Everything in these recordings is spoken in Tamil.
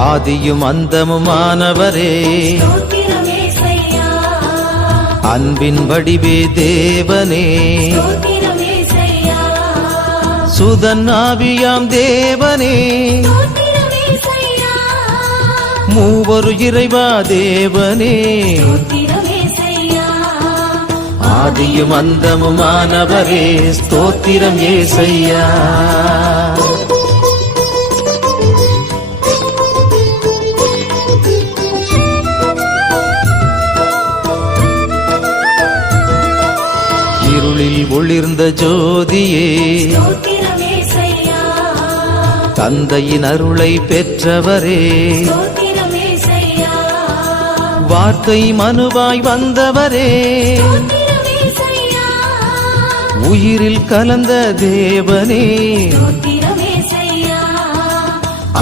ஆதியும் அந்தமுமானவரே அன்பின் வடிவே தேவனே சுதன் ஆவியாம் தேவனே மூவரு இறைவா தேவனே ஆதியும் அந்தமுமானவரே ஸ்தோத்திரம் ஏசையா. இருளில் ஒளிர்ந்த ஜோதியே தந்தையின் அருளை பெற்றவரே வார்த்தை மனுவாய் வந்தவரே உயிரில் கலந்த தேவனே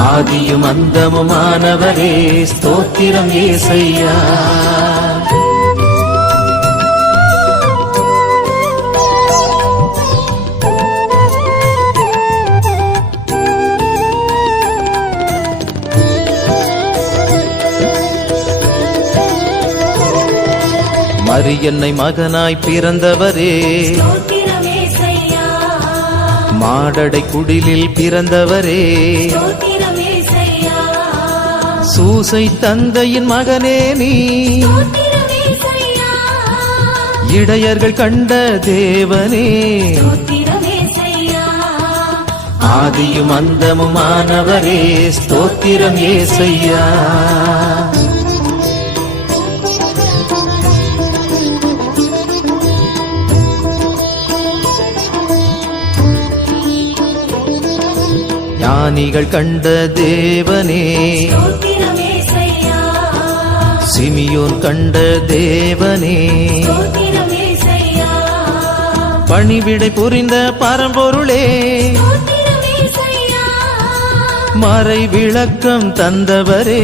ஆதியும் அந்தமுமானவரே ஸ்தோத்திரம் ஏசையா. மரியன்னை மகனாய் பிறந்தவரே மாடடை குடிலில் பிறந்தவரே சூசை தந்தையின் மகனே நீ இடையர்கள் கண்ட தேவனே ஆதியும் அந்தமுமானவரே ஸ்தோத்திரம் ஏசையா. ஞானிகள் கண்ட தேவனே சிமியோன் கண்ட தேவனே பணிவிடை புரிந்த பரம்பொருளே மறை விளக்கம் தந்தவரே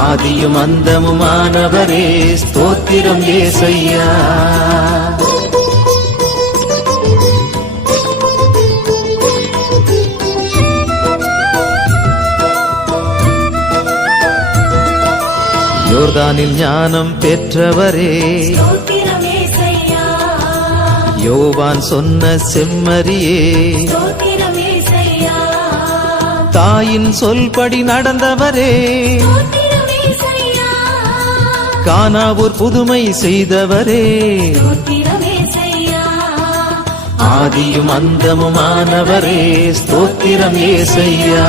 ஆதியும் அந்தமுமானவரே ஸ்தோத்திரம் ஏசையா. யோர்தானில் ஞானம் பெற்றவரே யோவான் சொன்ன செம்மறியே தாயின் சொல்படி நடந்தவரே கானாவூர் புதுமை செய்தவரே ஆதியும் அந்தமுமானவரே ஸ்தோத்திரம் ஏசையா.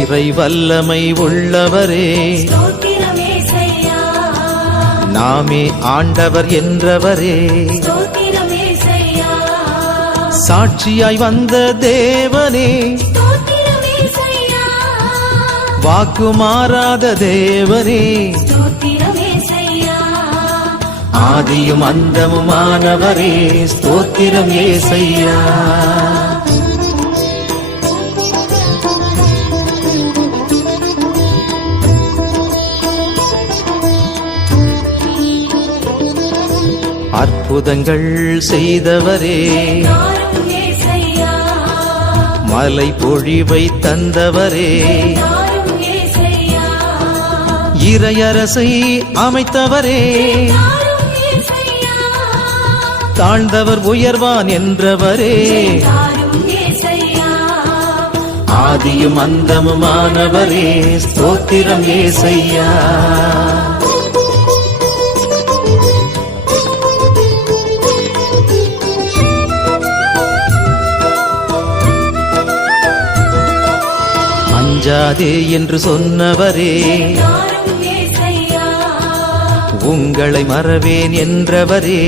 இறை வல்லமை உள்ளவரே நாமே ஆண்டவர் என்றவரே சாட்சியாய் வந்த தேவனே வாக்கு மாறாத தேவனே ஆதியும் அந்தமுமானவரே ஸ்தோத்திரம் ஏசையா. அற்புதங்கள் செய்தவரே மலை பொழிவை தந்தவரே இறையரசை அமைத்தவரே தாழ்ந்தவர் உயர்வான் என்றவரே ஆதியும் அந்தமுமானவரே ஸ்தோத்திரம் ஏசையா. அஞ்சாதே என்று சொன்னவரே உங்களை மறவேன் என்றவரே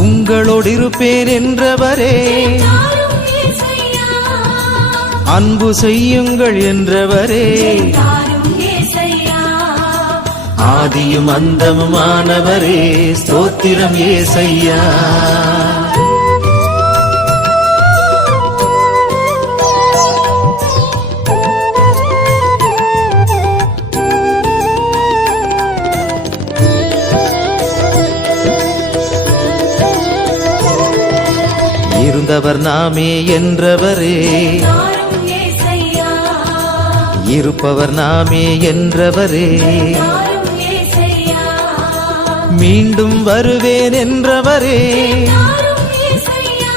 உங்களோடு இருப்பேன் என்றவரே அன்பு செய்யுங்கள் என்றவரே ஆதியும் அந்தமுமானவரே ஸ்தோத்திரம் ஏசையா. இருந்தவர் நாமே என்றவரே, தாரும் ஏசையா, இருப்பவர் நாமே என்றவரே, தாரும் ஏசையா, மீண்டும் வருவேன் என்றவரே, தாரும் ஏசையா,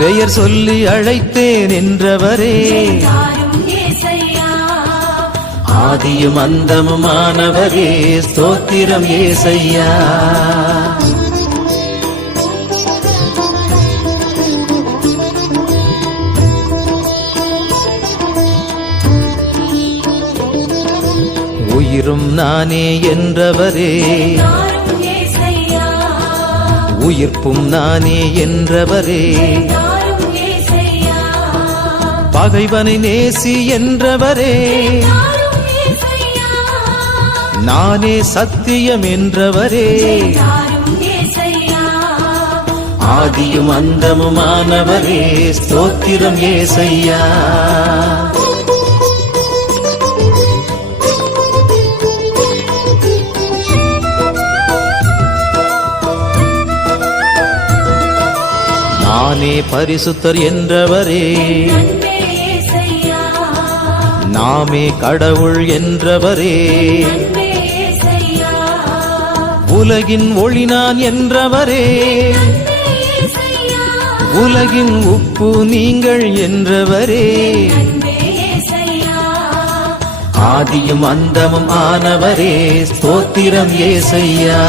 பெயர் சொல்லி அழைத்தேன் என்றவரே, தாரும் ஏசையா, ஆதியும் அந்தமுமானவரே, ஸ்தோத்திரம் ஏசையா. உயிரும் நானே என்றவரே, தாரும் ஏசையா, உயிர்ப்பும் நானே என்றவரே, தாரும் ஏசையா, பகைவனை நேசி என்றவரே, தாரும் ஏசையா, நானே சத்தியம் என்றவரே, தாரும் ஏசையா, ஆதியும் அந்தமுமானவரே, ஸ்தோத்திரம் ஏசையா. நானே பரிசுத்தர் என்றவரே, அன்பே ஏசையா, நாமே கடவுள் என்றவரே, அன்பே ஏசையா, உலகின் ஒளி நான் என்றவரே, அன்பே ஏசையா, உலகின் உப்பு நீங்கள் என்றவரே, அன்பே ஏசையா, ஆதியும் அந்தமும் ஆனவரே, ஸ்தோத்திரம் ஏசையா.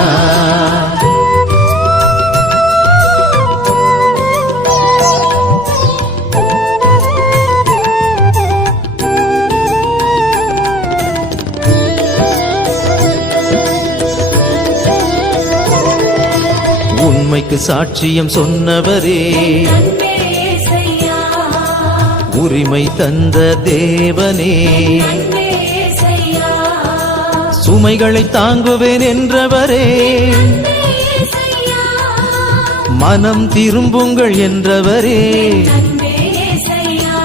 உண்மைக்கு சாட்சியம் சொன்னவரே, அன்பே ஏசையா, உரிமை தந்த தேவனே, அன்பே ஏசையா, சுமைகளை தாங்குவேன் என்றவரே, அன்பே ஏசையா, மனம் திரும்புங்கள் என்றவரே, அன்பே ஏசையா,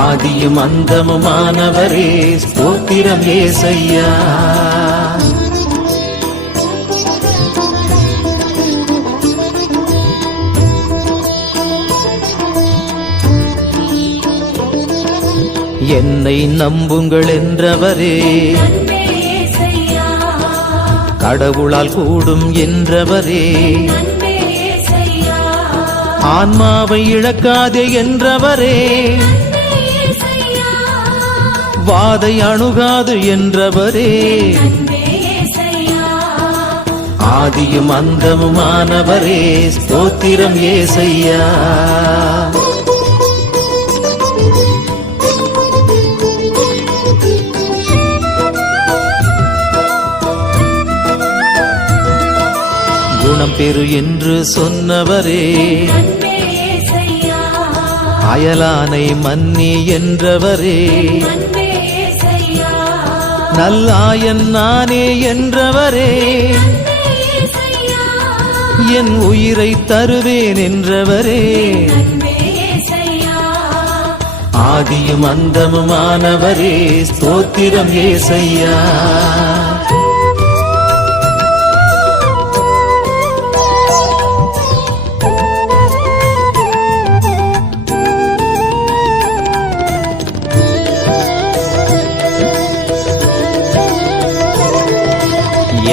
ஆதியும் அந்தமுமானவரே, ஸ்தோத்திரம் ஏசையா. என்னை நம்புங்கள் என்றவரே, அன்பே ஏசையா, கடவுளால் கூடும் என்றவரே, அன்பே ஏசையா, ஆன்மாவை இழக்காதே என்றவரே, அன்பே ஏசையா, வாதை அணுகாது என்றவரே, அன்பே ஏசையா, ஆதியும் அந்தமுமானவரே, ஸ்தோத்திரம் ஏசையா. குணம் பெறு என்று சொன்னவரே, அன்பே ஏசையா, அயலானை மன்னி என்றவரே, அன்பே ஏசையா, நல்லாயன் நானே என்றவரே, அன்பே ஏசையா, என் உயிரை தருவேன் என்றவரே, அன்பே ஏசையா, ஆதியும் அந்தமுமானவரே, ஸ்தோத்திரம் ஏசையா.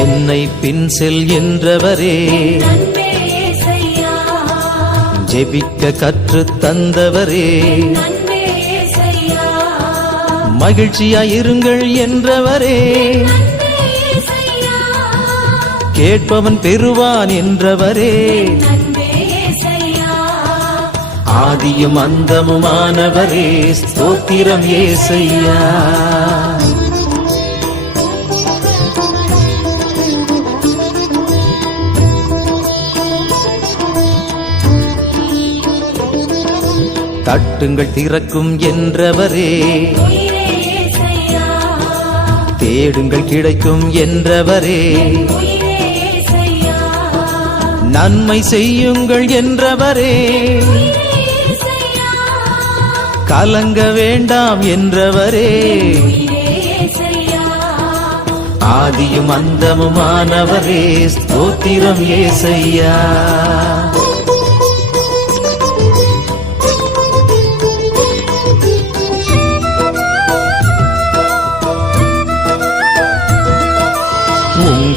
என்னை பின் செல் என்றவரே, அன்பே ஏசையா, ஜெபிக்க கற்றுத் தந்தவரே, அன்பே ஏசையா, மகிழ்ச்சியாயிருங்கள் என்றவரே, அன்பே ஏசையா, கேட்பவன் பெறுவான் என்றவரே, அன்பே ஏசையா, ஆதியும் அந்தமுமானவரே, ஸ்தோத்திரம் ஏசையா. தட்டுங்கள் திறக்கும் என்றவரே, உயிரே ஏசையா, தேடுங்கள் கிடைக்கும் என்றவரே, உயிரே ஏசையா, நன்மை செய்யுங்கள் என்றவரே, உயிரே ஏசையா, கலங்க வேண்டாம் என்றவரே, உயிரே ஏசையா, ஆதியும் அந்தமுமானவரே, ஸ்தோத்திரம் ஏசையா.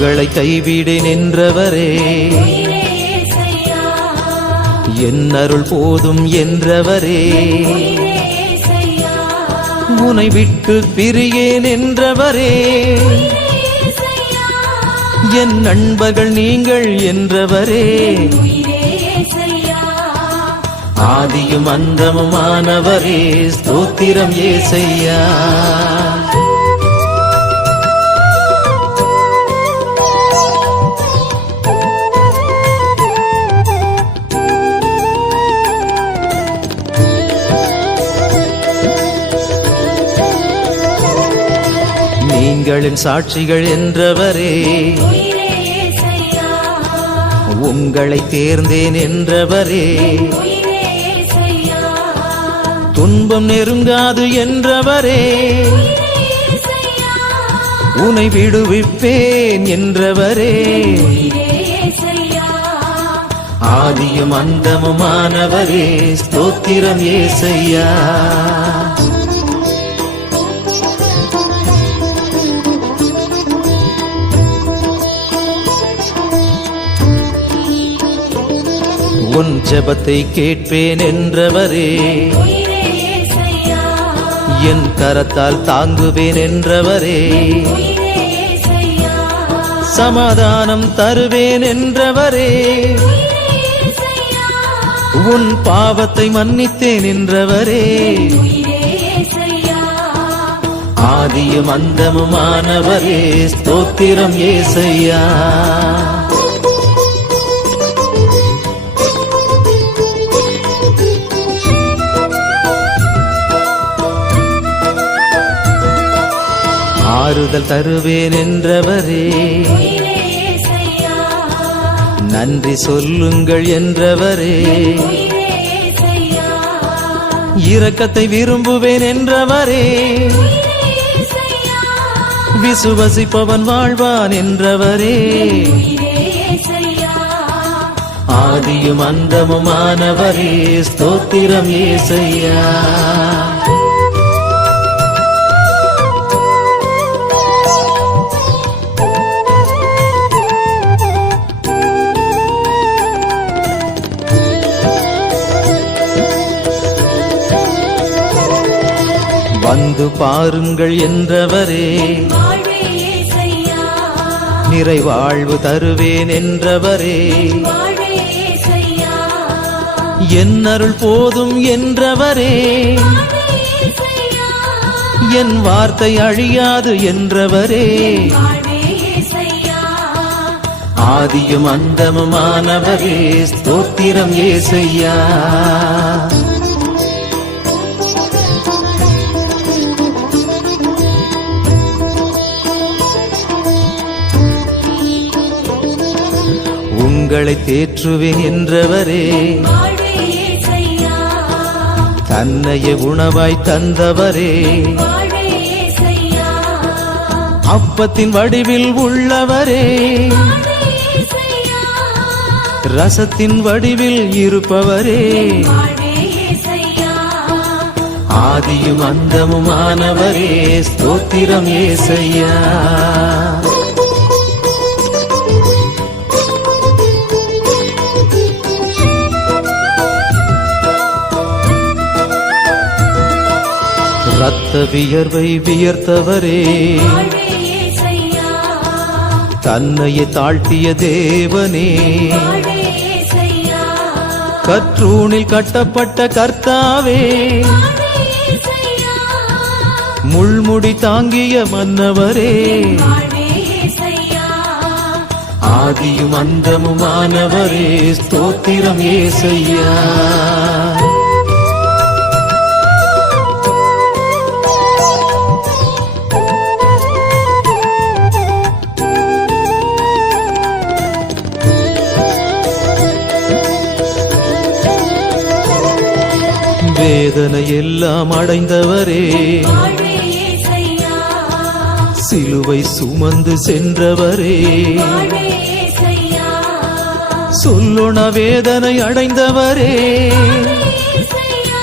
உங்களை கைவிடேன் என்றவரே உயிரே இயேசையா என் அருள் போதும் என்றவரே உயிரே இயேசையா உனை விட்டு பிரியேன் என்றவரே உயிரே இயேசையா என் நண்பர்கள் நீங்கள் என்றவரே உயிரே இயேசையா ஆதியும் அந்தமுமானவரே ஸ்தோத்திரம் ஏசையா நீங்களின் சாட்சிகள் என்றவரே உயிரே இயேசையா உங்களை தேர்ந்தேன் என்றவரே உயிரே இயேசையா துன்பம் நெருங்காது என்றவரே உயிரே இயேசையா உனை விடுவிப்பேன் என்றவரே உயிரே இயேசையா ஆதியும் அந்தமுமானவரே ஸ்தோத்திரம் ஏசையா உன் ஜெபத்தை கேட்பேன் என்றவரே உயிரே இயேசையா என் கரத்தால் தாங்குவேன் என்றவரே உயிரே இயேசையா சமாதானம் தருவேன் என்றவரே உயிரே இயேசையா உன் பாவத்தை மன்னித்தேன் என்றவரே உயிரே இயேசையா ஆதியும் அந்தமுமானவரே ஸ்தோத்திரம் ஏசையா ஆறுதல் தருவேன் என்றவரே உயிரே இயேசையா நன்றி சொல்லுங்கள் என்றவரே உயிரே இயேசையா இரக்கத்தை விரும்புவேன் என்றவரே உயிரே இயேசையா விசுவசிப்பவன் வாழ்வான் என்றவரே உயிரே இயேசையா ஆதியும் அந்தமுமானவரே ஸ்தோத்திரம் ஏசையா வந்து பாருங்கள் என்றவரே வாழ்வே இயேசையா நிறைவாழ்வு தருவேன் என்றவரே வாழ்வே இயேசையா என் அருள் போதும் என்றவரே வாழ்வே இயேசையா என் வார்த்தை அழியாது என்றவரே வாழ்வே இயேசையா ஆதியும் அந்தமுமானவரே ஸ்தோத்திரம் ஏசையா உங்களை தேற்றுவேன் என்றவரே வாழ்வே இயேசையா தன்னையே உணவாய் தந்தவரே வாழ்வே இயேசையா அப்பத்தின் வடிவில் உள்ளவரே வாழ்வே இயேசையா ரசத்தின் வடிவில் இருப்பவரே வாழ்வே இயேசையா ஆதியும் அந்தமுமானவரே ஸ்தோத்திரம் ஏசையா ரத்த வியர்வை வியர்த்தவரே வாழ்வே இயேசையா தன்னையே தாழ்த்திய தேவனே வாழ்வே இயேசையா கற்றூணில் கட்டப்பட்ட கர்த்தாவே வாழ்வே இயேசையா முள்முடி தாங்கிய மன்னவரே வாழ்வே இயேசையா ஆதியும் அந்தமுமானவரே ஸ்தோத்திரம் ஏசையா வேதனை எல்லாம் அடைந்தவரே வாழ்வே இயேசையா சிலுவை சுமந்து சென்றவரே வாழ்வே இயேசையா சொல்லொண வேதனை அடைந்தவரே இயேசையா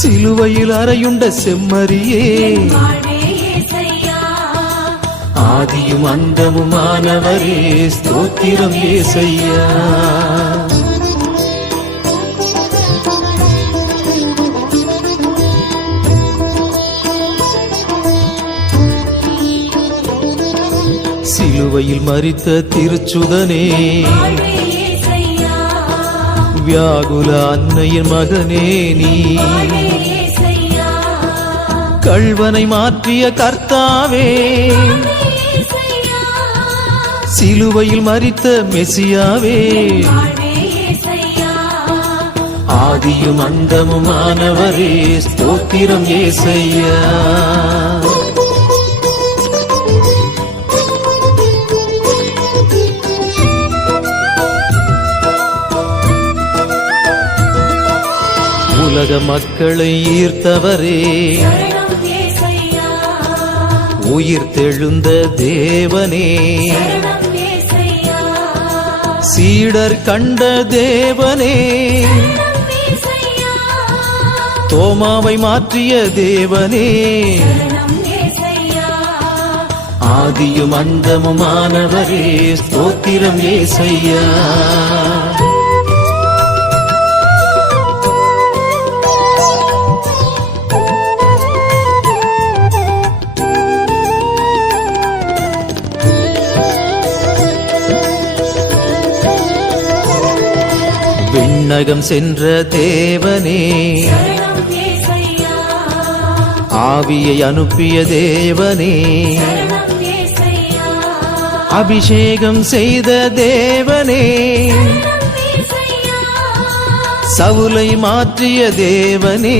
சிலுவையில் அறையுண்ட செம்மறியே வாழ்வே இயேசையா ஆதியும் அந்தமுமானவரே ஸ்தோத்திரம் ஏசையா. சிலுவையில் மரித்த திருச்சுதனே, வாழ்வே இயேசையா. வியாகுல அன்னையின் மகனே நீ, வாழ்வே இயேசையா. கள்வனை மாற்றிய கர்த்தாவே, வாழ்வே இயேசையா. சிலுவையில் மரித்த மெசியாவே, வாழ்வே இயேசையா. ஆதியும் அந்தமுமானவரே ஸ்தோத்திரம் ஏசையா. உலக மக்களை ஈர்த்தவரே, சரணம் இயேசையா. உயிர்த்தெழுந்த தேவனே, சரணம் இயேசையா. சீடர் கண்ட தேவனே, சரணம் இயேசையா. தோமாவை மாற்றிய தேவனே, சரணம் இயேசையா. ஆதியும் அந்தமுமானவரே ஸ்தோத்திரம் ஏசையா. விண்ணகம் சென்ற தேவனே, சரணம் இயேசையா. ஆவியை அனுப்பிய தேவனே, சரணம் இயேசையா. அபிஷேகம் செய்த தேவனே, சரணம் இயேசையா. சவுலை மாற்றிய தேவனே,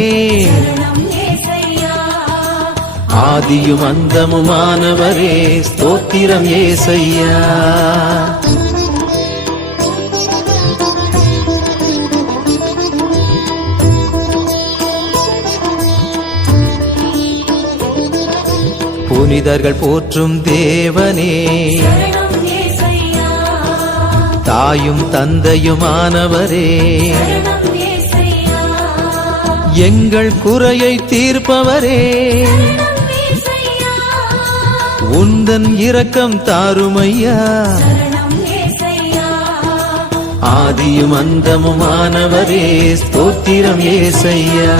சரணம் இயேசையா. ஆதியும் அந்தமுமானவரே ஸ்தோத்திரம் ஏசையா. புனிதர்கள் போற்றும் தேவனே, சரணம் இயேசையா. தாயும் தந்தையுமானவரே, சரணம் இயேசையா. எங்கள் குறையை தீர்ப்பவரே, சரணம் இயேசையா. உந்தன் இரக்கம் தாருமையா. சரணம் இயேசையா. ஆதியும் அந்தமுமானவரே ஸ்தோத்திரம் ஏசையா.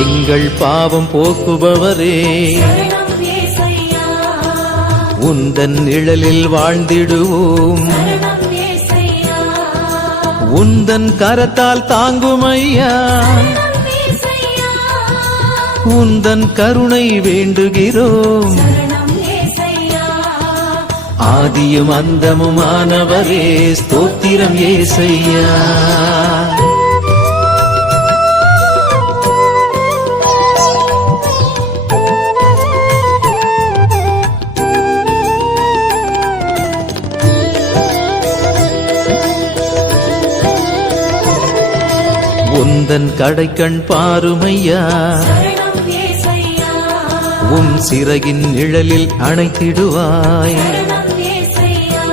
எங்கள் பாவம் போக்குபவரே, சரணம் இயேசையா. உந்தன் நிழலில் வாழ்ந்திடுவோம். சரணம் இயேசையா. உந்தன் கரத்தால் தாங்குமையா. சரணம் இயேசையா. உந்தன் கருணை வேண்டுகிறோம். சரணம் இயேசையா. ஆதியும் அந்தமுமானவரே ஸ்தோத்திரம் ஏசையா. உந்தன் கடைக்கண் பாருமையா. சரணம் இயேசையா. உம் சிறகின் நிழலில் அணைத்திடுவாய். சரணம் இயேசையா.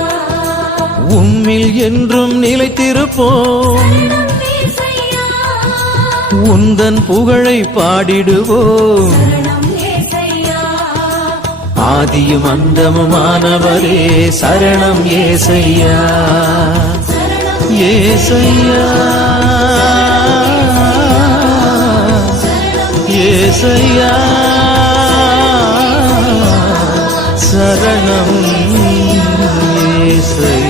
உம்மில் என்றும் நிலைத்திருப்போம். சரணம் இயேசையா. உந்தன் புகழை பாடிடுவோம். சரணம் இயேசையா. ஆதியும் அந்தமுமானவரே சரணம் ஏசையா. சரணம் ஏசையா, ஏசையா, சரணம் ஏசையா.